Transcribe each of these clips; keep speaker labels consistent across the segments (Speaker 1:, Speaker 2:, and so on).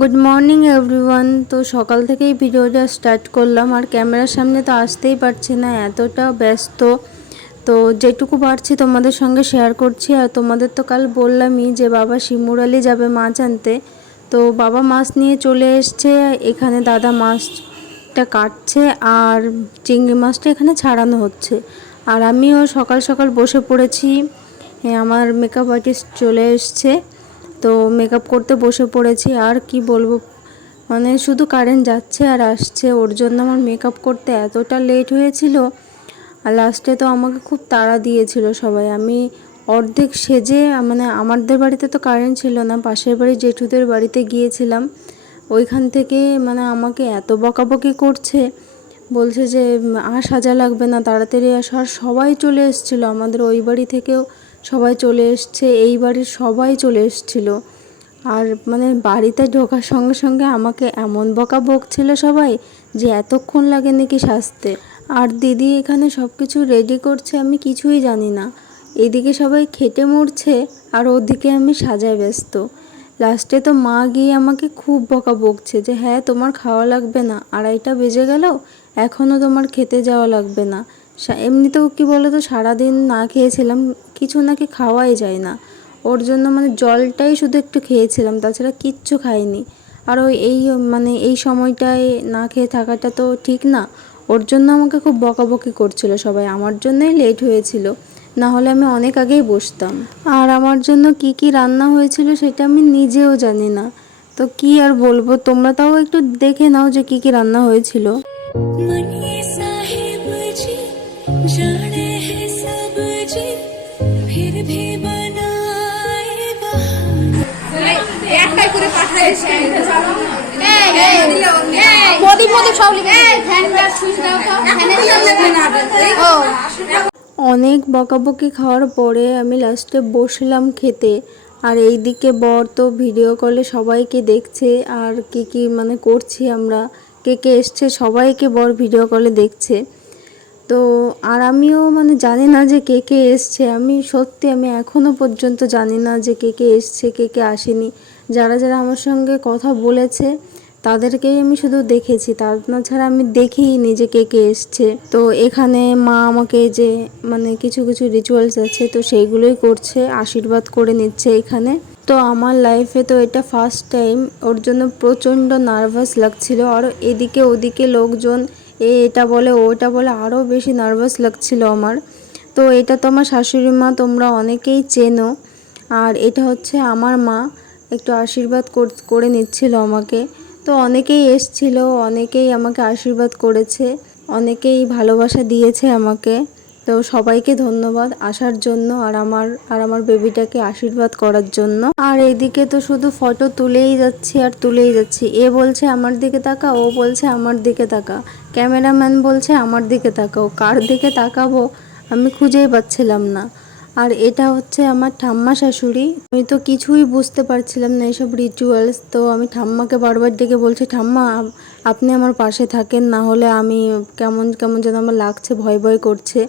Speaker 1: Good morning everyone তো সকাল থেকেই ভিডিওটা স্টার্ট করলাম, আর ক্যামেরার সামনে তো আসতেই পারছি না, এতটা ব্যস্ত। তো যেটুকু পারছি তোমাদের সঙ্গে শেয়ার করছি, আর তোমাদের তো কাল বললামই যে বাবা শিমুর শিমুরালি যাবে মাছ আনতে। তো বাবা মাছ নিয়ে চলে এসছে, এখানে দাদা মাছটা কাটছে, আর চিংড়ি মাছটা এখানে ছাড়ানো হচ্ছে। আর আমিও সকাল সকাল বসে পড়েছি আমার মেকআপ আর্টিস্ট চলে এসছে। তো মেকআপ করতে বসে পড়েছি, আর কি বলব? মানে শুধু কারেন্ট যাচ্ছে আর আসছে, ওর জন্য আমার মেকআপ করতে এতটা লেট হয়েছিল, আর লাস্টে তো আমাকে খুব তাড়া দিয়েছিল সবাই। আমি অর্ধেক সেজে মানে আমাদের বাড়িতে তো কারেন্ট ছিল না, পাশের বাড়ি জেঠুদের বাড়িতে গিয়েছিলাম। ওইখান থেকে মানে আমাকে এত বকাবকি করছে, বলছে যে, আর সাজা লাগবে না, তাড়াতাড়ি আসার সবাই চলে এসেছিল আমাদের ওই বাড়ি থেকেও। সবাই চলে এসছে, এই বাড়ির সবাই চলে এসেছিল। আর মানে বাড়িতে ঢোকার সঙ্গে সঙ্গে আমাকে এমন বকা বকছিল সবাই যে এতক্ষণ লাগে নাকি সাজতে। আর দিদি এখানে সব কিছু রেডি করছে আমি কিছুই জানি না। এদিকে সবাই খেটে মরছে আর ওদিকে আমি সাজায় ব্যস্ত। লাস্টে তো মা গিয়ে আমাকে খুব বকা বকছে যে হ্যাঁ তোমার খাওয়া লাগবে না, আড়াইটা বেজে গেল এখনও তোমার খেতে যাওয়া লাগবে না। এমনিতেও কি বলো তো সারাদিন না খেয়েছিলাম কিছু নাকি খাওয়াই যায় না। ওর জন্য মানে জলটাই শুধু একটু খেয়েছিলাম, তাছাড়া কিচ্ছু খাইনি। আর ওই এই মানে এই সময়টায় না খেয়ে থাকাটা তো ঠিক না। ওর জন্য আমাকে খুব বকাবকি করছিল সবাই, আমার জন্যই লেট হয়েছিল। না হলে আমি অনেক আগেই বসতাম। আর আমার জন্য কি কি রান্না হয়েছিল সেটা আমি নিজেও জানি না। তো কি আর বলব, তোমরা তাও একটু দেখে নাও যে কি কি রান্না হয়েছিল।
Speaker 2: मनी
Speaker 3: প্রদীপ প্রদীপ সব লিখে ও
Speaker 1: অনেক বকাবকি খাওয়ার পরে আমি লাস্টে বসলাম খেতে। আর এইদিকে বর তো ভিডিও কলে সবাইকে দেখছে। আর কি কি মানে করছি আমরা কে কে এসছে সবাইকে বর ভিডিও কলে দেখছে। তো আর আমিও মানে জানি না যে কে কে এসছে। আমি সত্যি আমি এখনও পর্যন্ত জানি না যে কে কে এসছে কে কে আসেনি। যারা যারা আমার সঙ্গে কথা বলেছে, তাদেরকেই আমি শুধু দেখেছি। তাছাড়া আমি দেখিনি যে কে কে এসছে। তো এখানে মা আমাকে যে মানে কিছু কিছু রিচুয়ালস আছে, তো সেইগুলোই করছে, আশীর্বাদ করে নিচ্ছে এখানে। তো আমার লাইফে তো এটা ফার্স্ট টাইম ওর জন্য প্রচণ্ড নার্ভাস লাগছিল। আর এদিকে ওদিকে লোকজন, এ এটা বলে, ও এটা বলে, আরও বেশি নার্ভাস লাগছিল আমার। তো এটা তো আমার শাশুড়ি মা, তোমরা অনেকেই চেনো। আর এটা হচ্ছে আমার মা। একটু আশীর্বাদ কর- নিচ্ছিল আমাকে। তো অনেকেই এসছিল, অনেকেই আমাকে আশীর্বাদ করেছে, অনেকেই ভালোবাসা দিয়েছে আমাকে। তো সবাইকে ধন্যবাদ আসার জন্য আর আমার আর আমার বেবিটাকে আশীর্বাদ করার জন্য। আর এদিকে তো শুধু ফটো তুলেই যাচ্ছি আর তুলেই যাচ্ছি। এ বলছে আমার দিকে তাকা, ও বলছে আমার দিকে তাকা। ক্যামেরাম্যান বলছে আমার দিকে তাকাও। কার দিকে তাকাবো আমি খুঁজেই পাচ্ছিলাম না। আর এটা হচ্ছে আমার ঠাম্মা শাশুড়ি। আমি তো কিছুই বুঝতে পারছিলাম না এসব রিচুয়ালস তো আমি ঠাম্মাকে বারবার ডেকে বলছি, ঠাম্মা আপনি আমার পাশে থাকেন, না হলে আমি কেমন কেমন যেন আমার লাগছে, ভয় ভয় করছে।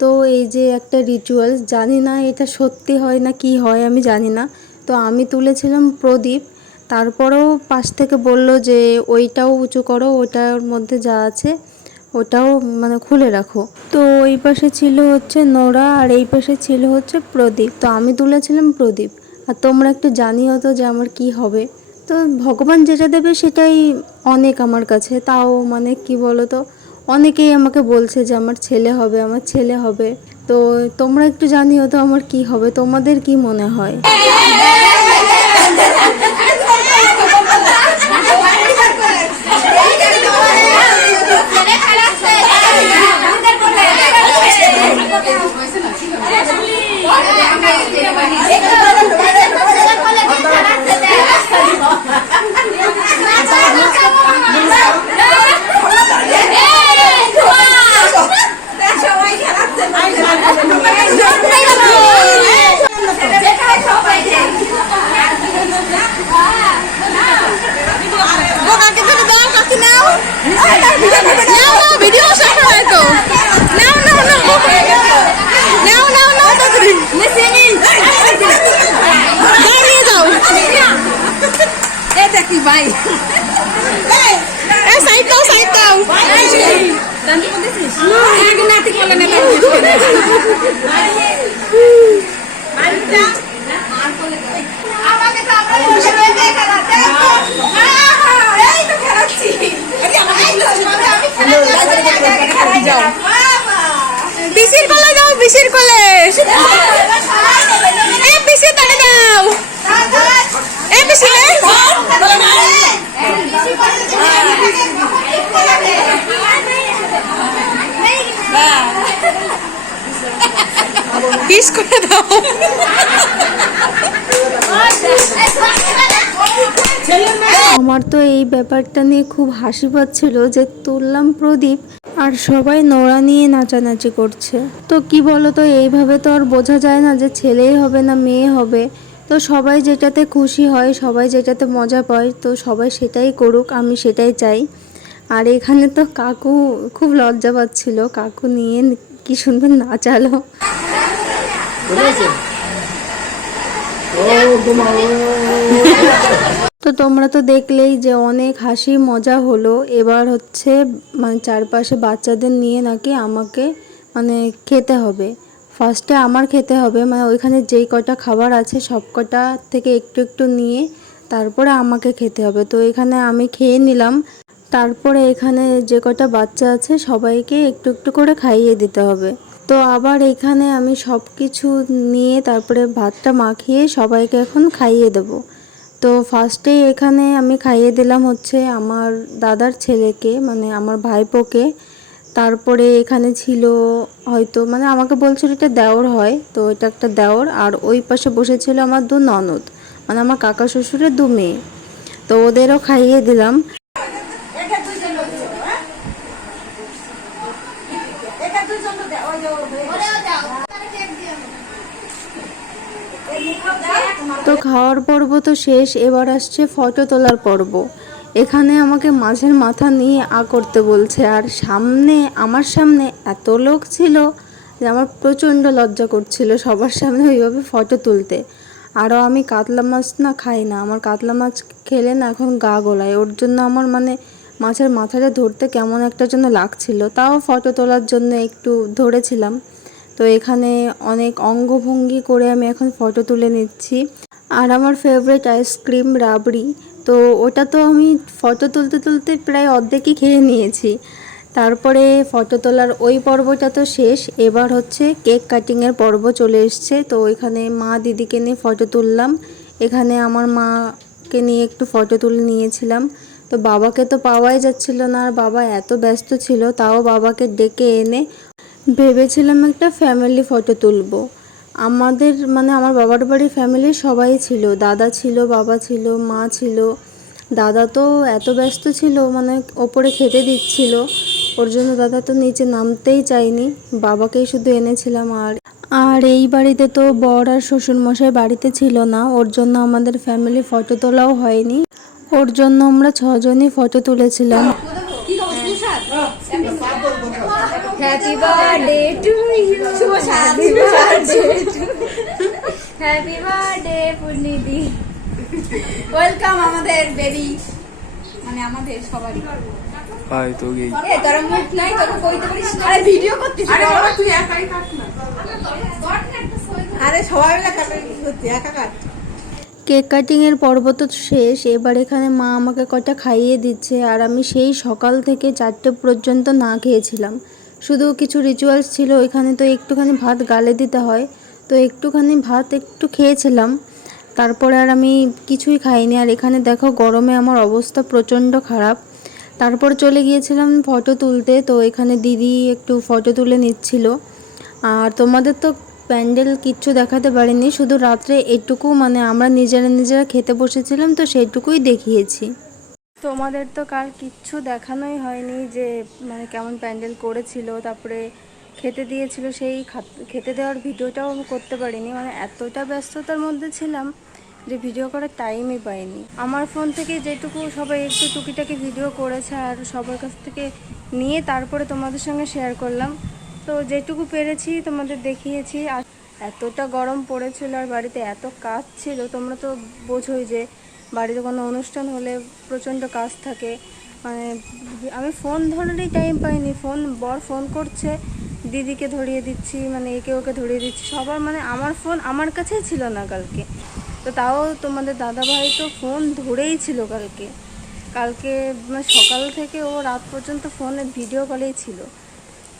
Speaker 1: তো এই যে একটা রিচুয়ালস জানি না এটা সত্যি হয় না কি হয়, আমি জানি না। তো আমি তুলেছিলাম প্রদীপ, তারপরেও পাশ থেকে বলল যে, ওইটাও উঁচু করো, ওটার মধ্যে যা আছে ওটাও মানে খুলে রাখো। তো ওই পাশে ছিল হচ্ছে নোরা আর এই পাশে ছিল হচ্ছে প্রদীপ। তো আমি তুলেছিলাম প্রদীপ। আর তোমরা একটু জানিও তো যে আমার কি হবে। তো ভগবান যেটা দেবে সেটাই অনেক আমার কাছে। তাও মানে কি বলো তো অনেকেই আমাকে বলছে যে আমার ছেলে হবে, আমার ছেলে হবে। তো তোমরা একটু জানিও তো আমার কি হবে? তোমাদের কি মনে হয়
Speaker 3: কাকে ধরে দাও কাকি নাও নাও নাও ভিডিও শেষ হয় তো নাও নাও নাও নাও নাও নাও তাড়াতাড়ি দাঁড়িয়ে যাও
Speaker 4: এই দেখি ভাই
Speaker 3: এ সাইড দাও সাইড দাও
Speaker 4: এক নাতি বলে না আমাকে তো আমরা বসে রয়েছে খেলাতে এই তো খেলাচ্ছি আমি খেলাচ্ছি যাও
Speaker 3: বিসির কোলে দাও বিসির কোলে এ বিসি তাকে দাও কিস করে দাও।
Speaker 1: আমার তো এই ব্যাপারটা নিয়ে খুব হাসি পাচ্ছিল যে তুললাম প্রদীপ আর সবাই নোড়া নিয়ে নাচানাচি করছে। তো কি বলো তো এইভাবে তো আর বোঝা যায় না যে ছেলেই হবে না মেয়ে হবে। তো সবাই যেটাতে খুশি হয়, সবাই যেটাতে মজা পায়, তো সবাই সেটাই করুক, আমি সেটাই চাই। আর এখানে তো কাকু খুব লজ্জা পাচ্ছিল, কাকু নিয়ে কি সুন্দর নাচালো। তো তোমরা তো দেখলেই যে অনেক হাসি মজা হলো, এবার হচ্ছে মানে চারপাশে বাচ্চাদের নিয়ে নাকি আমাকে মানে খেতে হবে। ফার্স্টে আমার খেতে হবে মানে ওইখানে যেই কটা খাবার আছে সব কটা থেকে একটু একটু নিয়ে তারপরে আমাকে খেতে হবে। তো এখানে আমি খেয়ে নিলাম, তারপরে এখানে যে কটা বাচ্চা আছে সবাইকে একটু একটু করে খাইয়ে দিতে হবে। তো আবার এখানে আমি সব কিছু নিয়ে তারপরে ভাতটা মাখিয়ে সবাইকে এখন খাইয়ে দেবো। তো ফার্স্টে এখানে আমি খাইয়ে দিলাম হচ্ছে আমার দাদার ছেলেকে মানে আমার ভাইপোকে। তারপরে এখানে ছিল হয়তো মানে আমাকে বলছিল এটা দেওর হয় তো এটা একটা দেওর আর ওই পাশে বসেছিল আমার দু ননদ মানে আমার কাকা শ্বশুরের দু মেয়ে তো ওদেরও খাইয়ে দিলাম। তো খাওয়ার পর্ব তো শেষ এবার আসছে ফটো তোলার পর্ব। এখানে আমাকে মাঝের মাথা নিয়ে আ করতে বলছে, আর সামনে, আমার সামনে এত লোক ছিল যে আমার প্রচণ্ড লজ্জা করছিল সবার সামনে ওইভাবে ফটো তুলতে। আরও আমি কাতলা মাছ না খাই না, আমার কাতলা মাছ খেলে না এখন গা গোলায়। ওর জন্য আমার মানে মাছের মাথাটা ধরতে কেমন একটা জন্য লাগছিল, তাও ফটো তোলার জন্য একটু ধরেছিলাম। তো এখানে অনেক অঙ্গভঙ্গি করে আমি এখন ফটো তুলে নিচ্ছি। আর আমার ফেভারিট আইসক্রিম রাবড়ি। তো ওটা তো আমি ফটো তুলতে তুলতে প্রায় অর্ধেকই খেয়ে নিয়েছি। তারপরে ফটো তোলার ওই পর্বটা তো শেষ। এবার হচ্ছে কেক কাটিংয়ের পর্ব চলে এসছে। তো ওইখানে মা দিদিকে নিয়ে ফটো তুললাম। এখানে আমার মাকে নিয়ে একটু ফটো তুলে নিয়েছিলাম। তো বাবাকে তো পাওয়াই যাচ্ছিল না। আর বাবা এত ব্যস্ত ছিল, তাও বাবাকে ডেকে এনে ভেবেছিলাম একটা ফ্যামিলি ফটো তুলবো। আমাদের মানে আমার বাবার বাড়ির ফ্যামিলির সবাই ছিল। দাদা ছিল, বাবা ছিল, মা ছিল। দাদা তো এত ব্যস্ত ছিল মানে ওপরে খেতে দিচ্ছিল। ওর জন্য দাদা তো নিচে নামতেই চায়নি। বাবাকেই শুধু এনেছিলাম আর আর এই বাড়িতে তো বর আর শ্বশুরমশাই বাড়িতে ছিল না। ওর জন্য আমাদের ফ্যামিলি ফটো তোলাও হয়নি। ওর জন্য আমরা ছজনই ফটো তুলেছিলাম।
Speaker 4: Happy birthday to you happy birthday happy birthday পূর্ণিদি welcome আমাদের বেবি মানে আমাদের সবারই।
Speaker 5: আয় তো গেই
Speaker 4: এ তোর মুখ নাই তোর কইতে পারিস না। আরে ভিডিও করতেছিস আরে বাবা তুই একাই কাট না। আরে সবাই মিলে কাটাকাটি করতে একা কাট।
Speaker 1: কেক কাটিংয়ের পর্ব তো শেষ। এবার এখানে মা আমাকে কটা খাইয়ে দিচ্ছে আর আমি সেই সকাল থেকে চারটে পর্যন্ত না খেয়েছিলাম। শুধু কিছু রিচুয়ালস ছিল, ওইখানে তো একটুখানি ভাত গালে দিতে হয়। তো একটুখানি ভাত একটু খেয়েছিলাম। তারপরে আর আমি কিছুই খাইনি। আর এখানে দেখো, গরমে আমার অবস্থা প্রচণ্ড খারাপ। তারপর চলে গিয়েছিলাম ফটো তুলতে। তো এখানে দিদি একটু ফটো তুলে নিচ্ছিল। আর তোমাদের তো প্যান্ডেল কিচ্ছু দেখাতে পারিনি। শুধু রাত্রে এটুকু মানে আমরা নিজেরা নিজেরা খেতে বসেছিলাম, তো সেইটুকুই দেখিয়েছি। তোমাদের তো কাল কিচ্ছু দেখানোই হয়নি যে মানে কেমন প্যান্ডেল করেছিল, তারপরে খেতে দিয়েছিল সেই খাত- দেওয়ার ভিডিওটাও আমি করতে পারিনি। মানে এতটা ব্যস্ততার মধ্যে ছিলাম যে ভিডিও করার টাইমই পাইনি। আমার ফোন থেকে যেটুকু সবাই একটু টুকিটাকি ভিডিও করেছে আর সবার কাছ থেকে নিয়ে তারপরে তোমাদের সঙ্গে শেয়ার করলাম। তো যেটুকু পেরেছি তোমাদের দেখিয়েছি। আর এতটা গরম পড়েছিল আর বাড়িতে এত কাজ ছিল, তোমরা তো বোঝোই যে বাড়িতে কোনো অনুষ্ঠান হলে প্রচণ্ড কাজ থাকে। মানে আমি ফোন ধরারই টাইম পাইনি। ফোন বর ফোন করছে, দিদিকে ধরিয়ে দিচ্ছি মানে একে ওকে ধরিয়ে দিচ্ছি। সবার মানে আমার ফোন আমার কাছেই ছিল না কালকে। তো তাও তোমাদের দাদাভাই তো ফোন ধরেই ছিল কালকে। কালকে মানে সকাল থেকে ও রাত পর্যন্ত ফোনে ভিডিও কলেই ছিল।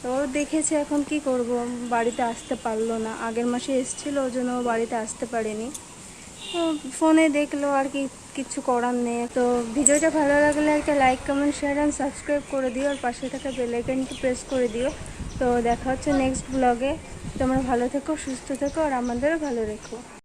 Speaker 1: তো ও দেখেছে এখন কি করব? বাড়িতে আসতে পারল না। আগের মাসে এসেছিল, ওই জন্য ও বাড়িতে আসতে পারেনি। ফোনে দেখল আর কি কিছু করার নেই। তো ভিডিওটা ভালো লাগলে একটা like comment share and subscribe করে দিও আর পাশে থাকা বেলাইকনটি প্রেস করে দিও। তো দেখা হচ্ছে নেক্সট ব্লগে তোমরা ভালো থেকো, সুস্থ থেকো আর আমাদেরও ভালো রেখো।